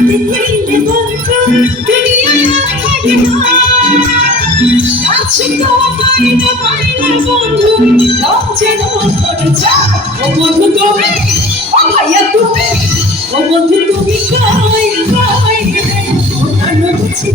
দেখলে বন্ধু দুনিয়ায় থাকে না আছে তো পাইনা বন্ধু নাম যেন ধরে যা ও বন্ধু তুমি ও ভাইয়া তুমি ও বন্ধু তুমি কই কই ও নানো বুঝি